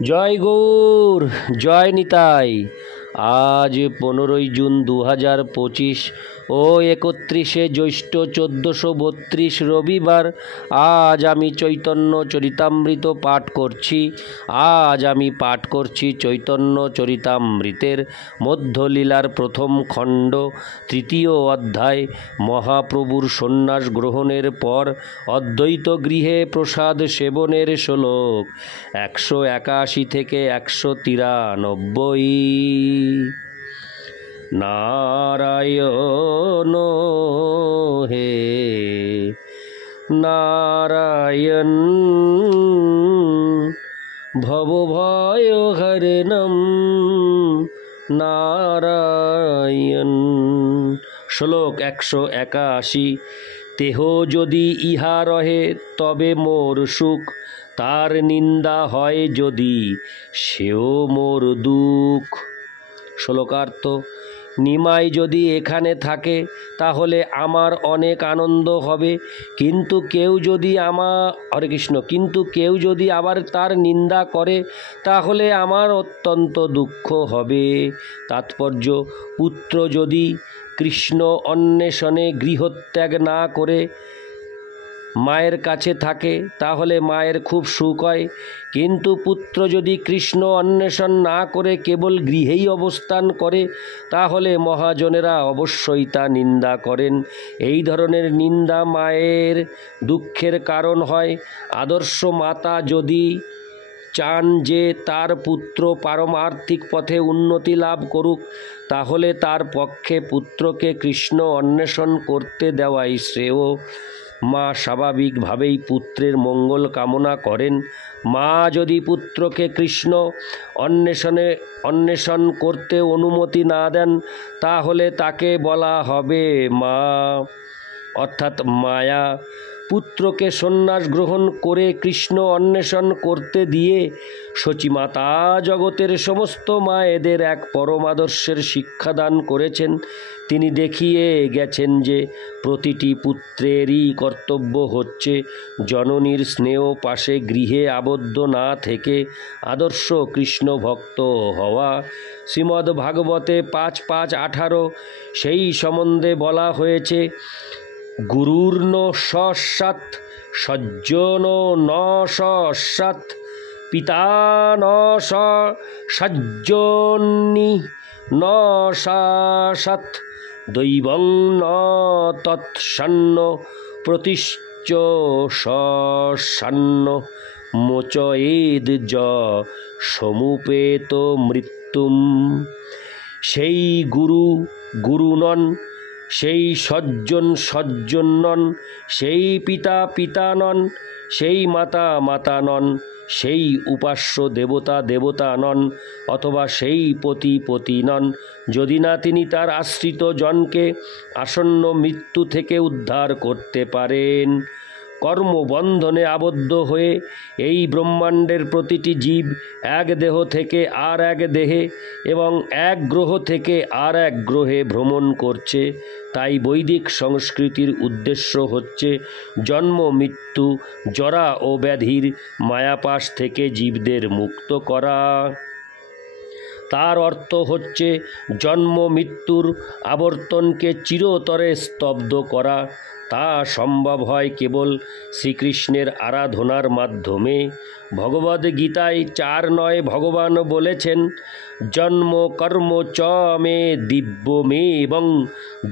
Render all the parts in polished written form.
জয় গৌর, জয় নিতাই। আজ 15ই জুন 2025 ও 31শে জ্যৈষ্ঠ 1432 রবিবার। আজ আমি চৈতন্য চরিতামৃত পাঠ করছি। চৈতন্য চরিতামৃতের মধ্যলীলার প্রথম খণ্ড, তৃতীয় অধ্যায়। মহাপ্রভুর সন্ন্যাস গ্রহণের পর অদ্বৈত গৃহে প্রসাদ সেবনের শ্লোক 181 থেকে 193। নারায়ণ হে নারায়ণ, ভবভয়হরণম নারায়ণ। শ্লোক 181। তেহ যদি ইহা রহে তবে মোর সুখ, তার নিন্দা হয় যদি সেও মোর দুঃখ। শ্লোকার্থ: নিমাই যদি এখানে থাকে তাহলে আমার অনেক আনন্দ হবে, কিন্তু কেউ যদি আবার তার নিন্দা করে তাহলে আমার অত্যন্ত দুঃখ হবে। তাৎপর্য: পুত্র যদি কৃষ্ণ অন্বেষণে গৃহত্যাগ না করে মায়ের কাছে থাকে তাহলে মায়ের খুব সুখ হয়, কিন্তু পুত্র যদি কৃষ্ণ অন্বেষণ না করে কেবল গৃহেই অবস্থান করে তাহলে মহাজনেরা অবশ্যই তা নিন্দা করেন। এই ধরনের নিন্দা মায়ের দুঃখের কারণ হয়। আদর্শ মাতা যদি চান যে তার পুত্র পারমার্থিক পথে উন্নতি লাভ করুক, তাহলে তার পক্ষে পুত্রকে কৃষ্ণ অন্বেষণ করতে দেওয়াই শ্রেয়। মা স্বাভাবিকভাবেই পুত্রের মঙ্গল কামনা করেন। মা যদি পুত্রকে কৃষ্ণ অন্বেষণ করতে অনুমতি না দেন তাহলে তাকে বলা হবে মা, অর্থাৎ মায়া। পুত্রকে সন্ন্যাস গ্রহণ করে কৃষ্ণ অন্বেষণ করতে দিয়ে সচিমাতা জগতের সমস্ত মায়েদের এক পরম আদর্শের শিক্ষাদান করেছেন। তিনি দেখিয়ে গেছেন যে প্রতিটি পুত্রেরই কর্তব্য হচ্ছে জননীর স্নেহ পাশে গৃহে আবদ্ধ না থেকে আদর্শ কৃষ্ণ ভক্ত হওয়া। শ্রীমদ্ ভাগবতে 5.5.18 সেই সম্বন্ধে বলা হয়েছে: গুরুর্ন সৎ, সজ্জনো ন সৎ, পিতা ন সজ্জনী ন সৎ, দৈবং ন তৎসন্ন, প্রতিশ্চ সন্ন, মোচয়েদ য সমুপেত মৃত্যুম। সেই গুরু গুরু নন, সেই সজ্জন নন, সেই পিতা নন, সেই মাতা নন, সেই উপাস্য দেবতা নন, অথবা সেই পতি নন, যদি না তিনি তার আশ্রিত জনকে আসন্ন মৃত্যু থেকে উদ্ধার করতে পারেন। কর্মবন্ধনে আবদ্ধ হয়ে এই ব্রহ্মাণ্ডের প্রতিটি জীব এক দেহ থেকে আর এক দেহে এবং এক গ্রহ থেকে আর এক গ্রহে ভ্রমণ করছে। তাই বৈদিক সংস্কৃতির উদ্দেশ্য হচ্ছে জন্ম মৃত্যু, জরা ও ব্যাধির মায়াপাশ থেকে জীবদের মুক্ত করা। তার অর্থ হচ্ছে জন্ম মৃত্যুর আবর্তনকে চিরতরে স্তব্ধ করা। তা সম্ভব হয় কেবল শ্রীকৃষ্ণের আরাধনার মাধ্যমে। ভগবদ্গীতায় 4:9 ভগবান বলেছেন: জন্ম কর্ম চ মে দিব্যমেবং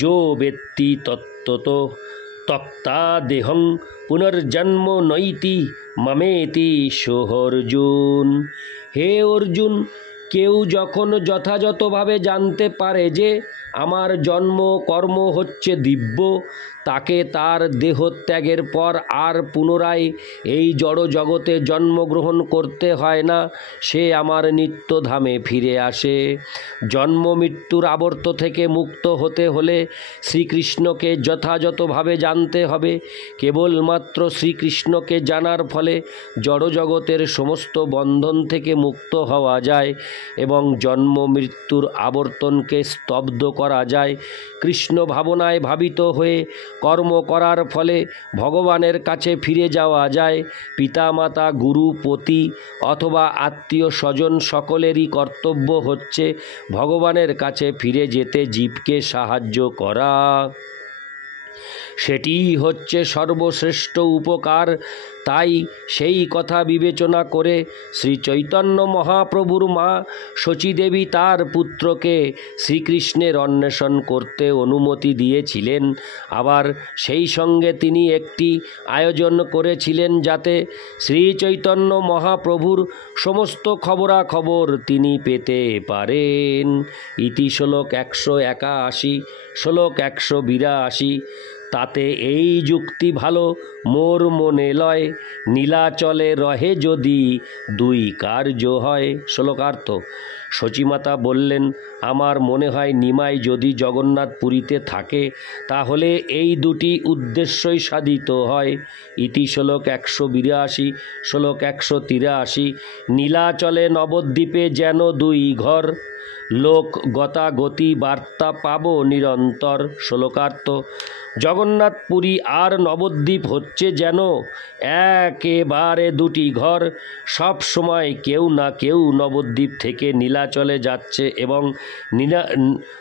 যো বেত্তি তত্ত্বতো তক্তা দেহং পুনর্জন্ম নৈতি মমেতি সোহর্জুন। হে অর্জুন, কেউ যখন যথাযথভাবে জানতে পারে যে আমার জন্ম কর্ম হচ্ছে দিব্য, তাকে তার দেহত্যাগের পর আর পুনরায় এই জড় জগতে জন্মগ্রহণ করতে হয় না। সে আমার নিত্যধামে ফিরে আসে। জন্ম মৃত্যুর আবর্ত থেকে মুক্ত হতে হলে শ্রীকৃষ্ণকে যথাযথভাবে জানতে হবে। কেবলমাত্র শ্রীকৃষ্ণকে জানার ফলে জড়জগতের সমস্ত বন্ধন থেকে মুক্ত হওয়া যায় এবং জন্ম মৃত্যুর আবর্তনকে স্তব্ধ করা যায়। কৃষ্ণ ভাবনায় ভাবিত হয়ে কর্ম করার ফলে ভগবানের কাছে ফিরে যাওয়া যায়। পিতামাতা, গুরু, পতি অথবা আত্মীয় স্বজন সকলেরই কর্তব্য হচ্ছে ভগবানের কাছে ফিরে যেতে জীবকে সাহায্য করা। সেটিই হচ্ছে সর্বশ্রেষ্ঠ উপকার। তাই সেই কথা বিবেচনা করে শ্রী চৈতন্য মহাপ্রভুর মা শচীদেবী তার পুত্রকে শ্রীকৃষ্ণের অন্বেষণ করতে অনুমতি দিয়েছিলেন। আবার সেই সঙ্গে তিনি একটি আয়োজন করেছিলেন যাতে শ্রী চৈতন্য মহাপ্রভুর সমস্ত খবরাখবর তিনি পেতে পারেন। ইতি শ্লোক 181, শ্লোক 182। তাতে এই যুক্তি ভালো মোর মনে লয়, নীলাচলে রহে যদি দুই কার্য হয়। শ্লোকার্থ। শচীমাতা বললেন, আমার মনে হয় নিমাই যদি জগন্নাথ পুরীতে থাকে তাহলে এই দুটি উদ্দেশ্যই সাধিত হয়। ইতি শ্লোক 182, শ্লোক 183। নীলাচলে নবদ্বীপে যেন দুই ঘর, লোক গতাগতি বার্তা পাব নিরন্তর। শ্লোকার্থ। জগন্নাথ পুরী আর নবদ্বীপ হচ্ছে যেন একেবারে দুটি ঘর। সব সময় কেউ না কেউ নবদ্বীপ থেকে নীলাচলে যাচ্ছে এবং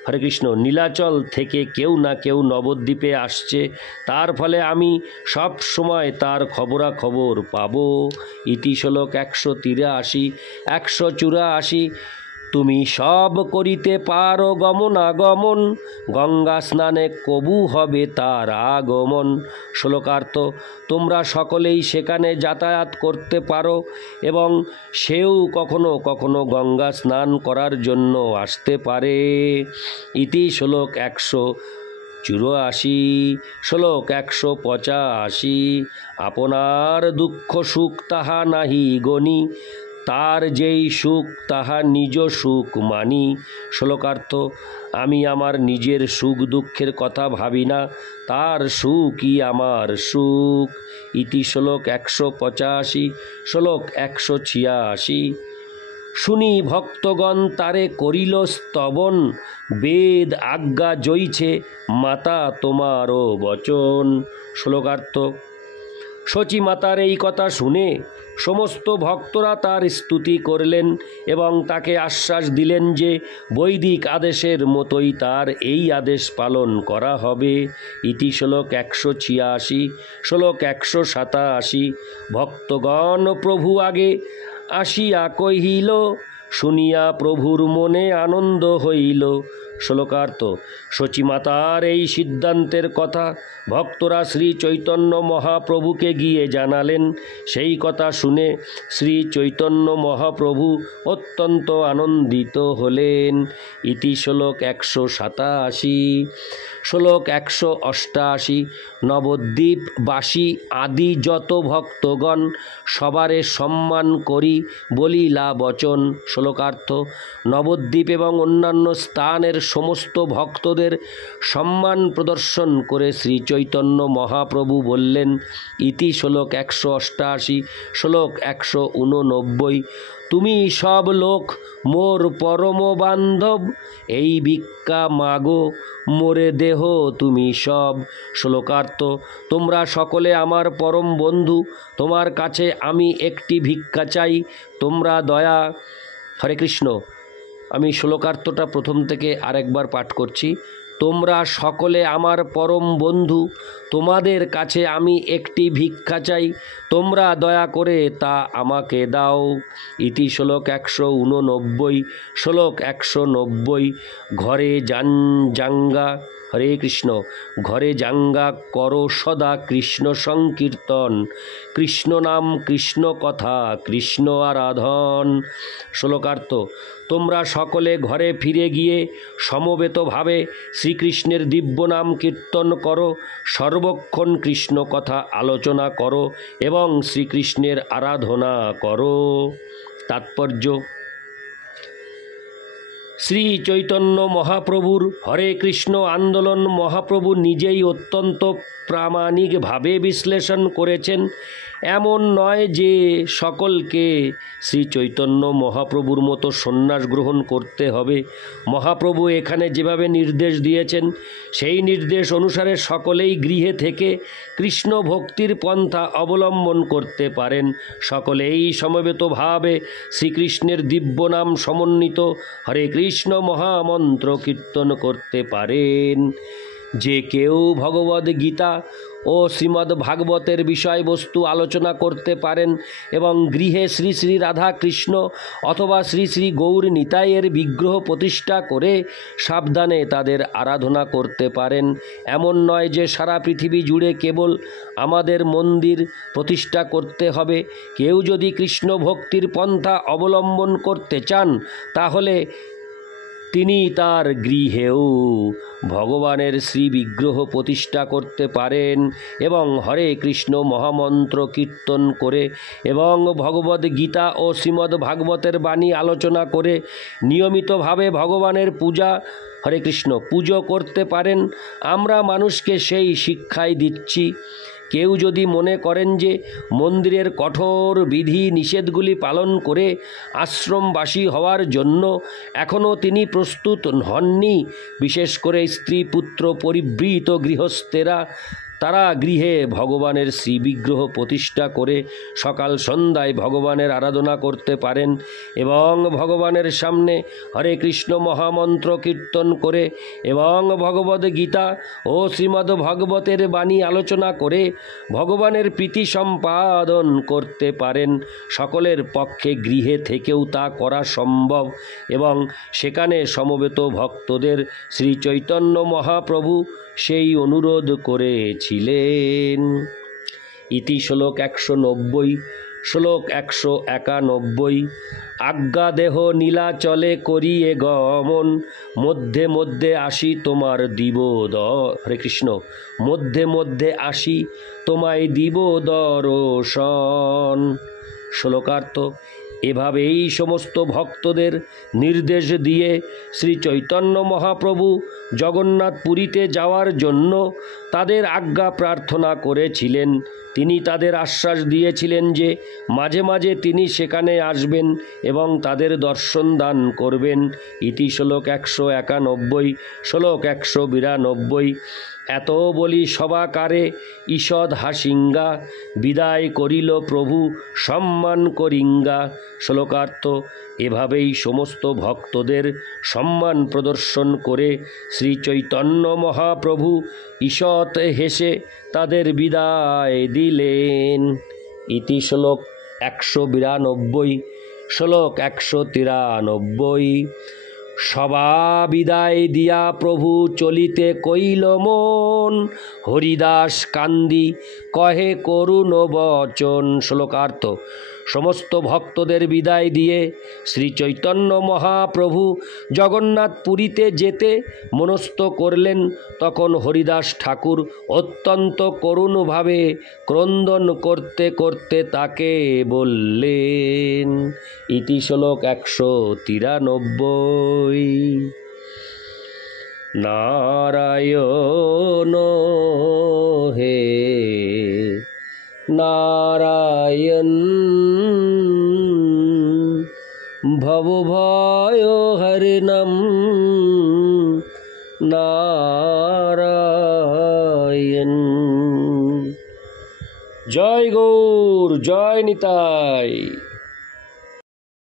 হরে কৃষ্ণ, নীলাচল থেকে কেউ না কেউ নবদ্বীপে আসছে। তার ফলে আমি সব সময় তার খবরাখবর পাব। ইতি শ্লোক 183, 184। তুমি সব করিতে পারো গমনাগমন, গঙ্গা স্নানে কবু হবে তার আগমন। শ্লোকার্থ। তোমরা সকলেই সেখানে যাতায়াত করতে পারো এবং সেও কখনো কখনো গঙ্গা স্নান করার জন্য আসতে পারে। ইতি শ্লোক 184, শ্লোক 185। আপনার দুঃখ সুখ তাহা নাহি গণি, তার যেই সুখ তাহা নিজ সুখ মানি। শ্লোকার্থ। আমি আমার নিজের সুখ দুঃখের কথা ভাবি না, তার সুখই আমার সুখ। ইতি শ্লোক 185, শ্লোক 186। শুনি ভক্তগণ তারে করিল স্তবন, বেদ আজ্ঞা জইছে মাতা তোমারও বচন। শ্লোকার্থ। শচীমাতার এই কথা শুনে সমস্ত ভক্তরা তার স্তুতি করলেন এবং তাকে আশ্বাস দিলেন যে বৈদিক আদেশের মতোই তার এই আদেশ পালন করা হবে। ইতি শ্লোক 186, শ্লোক 187। ভক্তগণ প্রভু আগে আসিয়া কহিল, শুনিয়া প্রভুর মনে আনন্দ হইল। শ্লোকার্থ। শচীমাতার এই সিদ্ধান্তের কথা ভক্তরা শ্রী চৈতন্য মহাপ্রভুকে গিয়ে জানালেন। সেই কথা শুনে শ্রী চৈতন্য মহাপ্রভু অত্যন্ত আনন্দিত হলেন। ইতি শ্লোক 187, শ্লোক 188। নবদ্বীপবাসী আদি যত ভক্তগণ সবারে সম্মান করি বলিলা বচন। শ্লোকার্থ। নবদ্বীপ এবং অন্যান্য স্থানের সমস্ত ভক্তদের সম্মান প্রদর্শন করে শ্রী চৈতন্য মহাপ্রভু বললেন। ইতি শ্লোক 188, শ্লোক 189। তুমি সব লোক মোর পরম বান্ধব, এই ভিক্ষা মাগো মোরে দেহ তুমি সব। শ্লোকার্থ। তোমরা সকলে আমার পরম বন্ধু, তোমার কাছে আমি একটি ভিক্ষা চাই, তোমরা দয়া। হরে কৃষ্ণ। আমি শ্লোকার্থটা প্রথম থেকে আরেকবার পাঠ করছি। তোমরা সকলে আমার পরম বন্ধু, তোমাদের কাছে আমি একটি ভিক্ষা চাই, তোমরা দয়া করে তা আমাকে দাও। ইতি শ্লোক 189, শ্লোক 190। ঘরে জাঙ্গা। হরে কৃষ্ণ। ঘরে জাঙ্গা করো সদা কৃষ্ণ সংকীর্তন, কৃষ্ণ নাম কৃষ্ণ কথা কৃষ্ণ আরাধন। শ্লোকার্থ। তোমরা সকলে ঘরে ফিরে গিয়ে সমবেতভাবে শ্রীকৃষ্ণের দিব্য নাম কীর্তন করো, সর্বক্ষণ কৃষ্ণ কথা আলোচনা করো এবং শ্রীকৃষ্ণের আরাধনা করো। তাৎপর্য। শ্রী চৈতন্য মহাপ্রভুর হরে কৃষ্ণ আন্দোলন মহাপ্রভু নিজেই অত্যন্ত প্রামাণিকভাবে বিশ্লেষণ করেছেন এমন নয় যে সকলকে শ্রী চৈতন্য মহাপ্রভুর মতো সন্ন্যাস গ্রহণ করতে হবে। মহাপ্রভু এখানে যেভাবে নির্দেশ দিয়েছেন সেই নির্দেশ অনুসারে সকলেই গৃহে থেকে কৃষ্ণ ভক্তির পন্থা অবলম্বন করতে পারেন। সকলেই সমবেতভাবে শ্রীকৃষ্ণের দিব্য নাম সমন্বিত হরে কৃষ্ণ মহামন্ত্র কীর্তন করতে পারেন। যে কেউ ভগবদ গীতা ও শ্রীমদ্ ভাগবতের বিষয়বস্তু আলোচনা করতে পারেন এবং গৃহে শ্রী শ্রী রাধা কৃষ্ণ অথবা শ্রী শ্রী গৌর নিতাইয়ের বিগ্রহ প্রতিষ্ঠা করে সাবধানে তাদের আরাধনা করতে পারেন। এমন নয় যে সারা পৃথিবী জুড়ে কেবল আমাদের মন্দির প্রতিষ্ঠা করতে হবে। কেউ যদি কৃষ্ণ ভক্তির পন্থা অবলম্বন করতে চান তাহলে তিনি তার গৃহেও ভগবানের শ্রী বিগ্রহ প্রতিষ্ঠা করতে পারেন এবং হরে কৃষ্ণ মহামন্ত্র কীর্তন করে এবং ভগবদ গীতা ও শ্রীমদ্ ভাগবতের বাণী আলোচনা করে নিয়মিতভাবে ভগবানের পূজা হরে কৃষ্ণ পুজো করতে পারেন। আমরা মানুষকে সেই শিক্ষাই দিচ্ছি। কেউ যদি মনে করেন যে মন্দিরের কঠোর বিধি নিষেধগুলি পালন করে আশ্রমবাসী হওয়ার জন্য এখনও তিনি প্রস্তুত হননি, বিশেষ করে স্ত্রী পুত্র পরিবৃত গৃহস্থেরা, তারা গৃহে ভগবানের শ্রীবিগ্রহ প্রতিষ্ঠা করে সকাল সন্ধ্যায় ভগবানের আরাধনা করতে পারেন এবং ভগবানের সামনে হরে কৃষ্ণ মহামন্ত্র কীর্তন করে এবং ভগবদ গীতা ও শ্রীমদ্ ভাগবতের বাণী আলোচনা করে ভগবানের প্রীতি সম্পাদন করতে পারেন। সকলের পক্ষে গৃহে থেকেও তা করা সম্ভব এবং সেখানে সমবেত ভক্তদের শ্রী চৈতন্য মহাপ্রভু সেই অনুরোধ করেছিলেন। ইতি শ্লোক 190। শ্লোক 191। আজ্ঞা দেহ নীলাচলে করিয়ে গমন, মধ্যে মধ্যে আসি তোমার দিব হরে কৃষ্ণ মধ্যে মধ্যে আসি তোমায় দিব দর্শন। শ্লোকার্থ: এভাবেই সমস্ত ভক্তদের নির্দেশ দিয়ে শ্রী চৈতন্য মহাপ্রভু জগন্নাথ পুরীতে যাওয়ার জন্য তাদের আজ্ঞা প্রার্থনা করেছিলেন। তিনি তাদের আশ্বাস দিয়েছিলেন যে মাঝে মাঝে তিনি সেখানে আসবেন এবং তাদের দর্শন দান করবেন। ইতি শ্লোক 191। শ্লোক 192। এত বলি সবাকারে ঈষদ হাসিঙ্গা, বিদায় করিল প্রভু সম্মান করিঙ্গা। শ্লোকার্থ: এভাবেই সমস্ত ভক্তদের সম্মান প্রদর্শন করে শ্রী চৈতন্য মহাপ্রভু ঈষৎ হেসে তাদের বিদায় দিলেন। ইতি শ্লোক 192। শ্লোক 193। সবা বিদায় দিয়া প্রভু চলিতে কইল মন, হরিদাস কান্দি কহে করুণ বচন। শ্লোকার্থ: সমস্ত ভক্তদের বিদায় দিয়ে শ্রী চৈতন্য মহাপ্রভু জগন্নাথ পুরীতে যেতে মনস্থ করলেন। তখন হরিদাস ঠাকুর অত্যন্ত করুণভাবে ক্রন্দন করতে করতে তাকে বললেন। ইতি শ্লোক 193। নারায়ণ হে নারায়ণ, ভবভয় হরিণম নারায়ণ। জয় গৌর, জয় নিতাই।